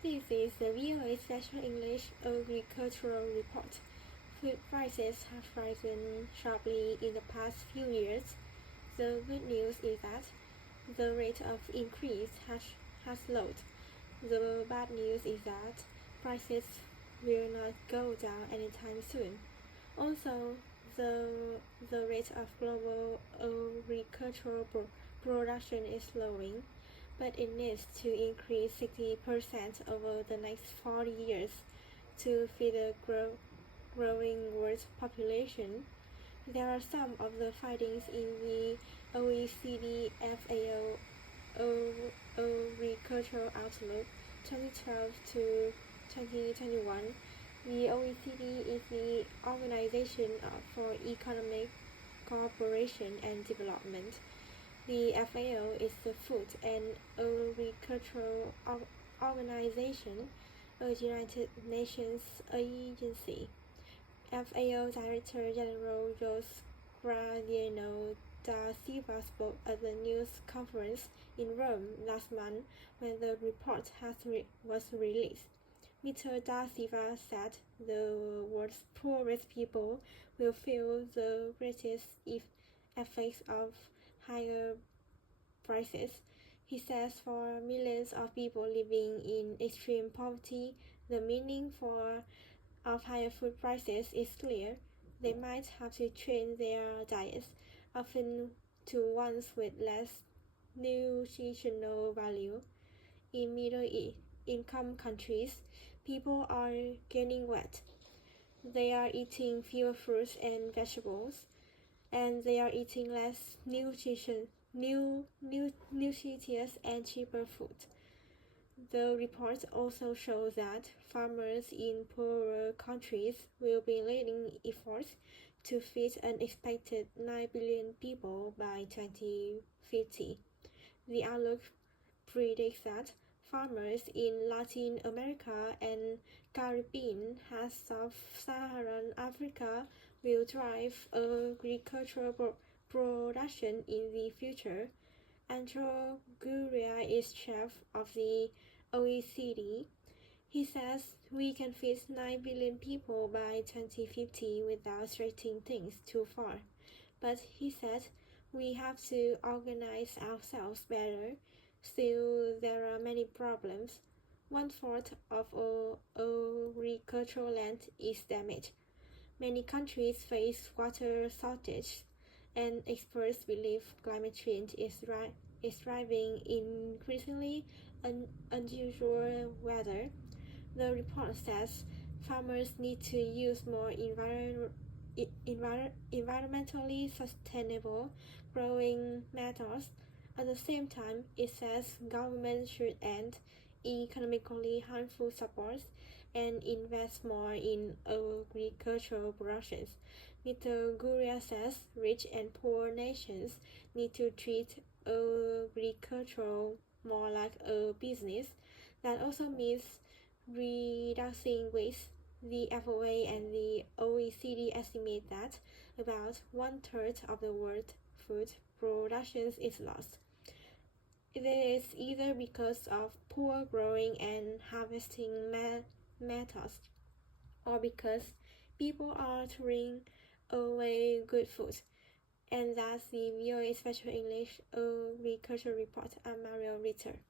This is the VOA Special English Agricultural Report. Food prices have risen sharply in the past few years. The good news is that the rate of increase has slowed. The bad news is that prices will not go down anytime soon. Also, the rate of global agricultural production is slowing, but it needs to increase 60% over the next 40 years to feed a growing world population. There are some of the findings in the OECD FAO Agricultural Outlook 2012 to 2021. The OECD is the Organization for Economic Cooperation and Development. The FAO is the Food and Agricultural Organization, a United Nations agency. FAO Director General Jose Graziano da Silva spoke at the news conference in Rome last month when the report was released. Mr. Da Silva said the world's poorest people will feel the greatest effects of higher prices. He says for millions of people living in extreme poverty, the meaning of higher food prices is clear. They might have to change their diets, often to ones with less nutritional value. In middle-income countries, people are gaining weight. They are eating fewer fruits and vegetables, and they are eating less nutritious and cheaper food. The report also shows that farmers in poorer countries will be leading efforts to feed an expected 9 billion people by 2050. The outlook predicts that farmers in Latin America and Caribbean and sub-Saharan Africa will drive agricultural production in the future. Andrew Guria is chief of the OECD. He says we can feed 9 billion people by 2050 without stretching things too far. But he said we have to organize ourselves better. Still, there are many problems. 1/4 of all agricultural land is damaged. Many countries face water shortage, and experts believe climate change is driving increasingly unusual weather. The report says farmers need to use more environmentally sustainable growing methods. At the same time, it says governments should end economically harmful supports and invest more in agricultural productions. Mr. Guria says rich and poor nations need to treat agriculture more like a business. That also means reducing waste. The FOA and the OECD estimate that about 1/3 of the world's food production is lost. It is either because of poor growing and harvesting methods, or because people are throwing away good food. And that's the VOA Special English Agriculture Report. I'm Mario Ritter.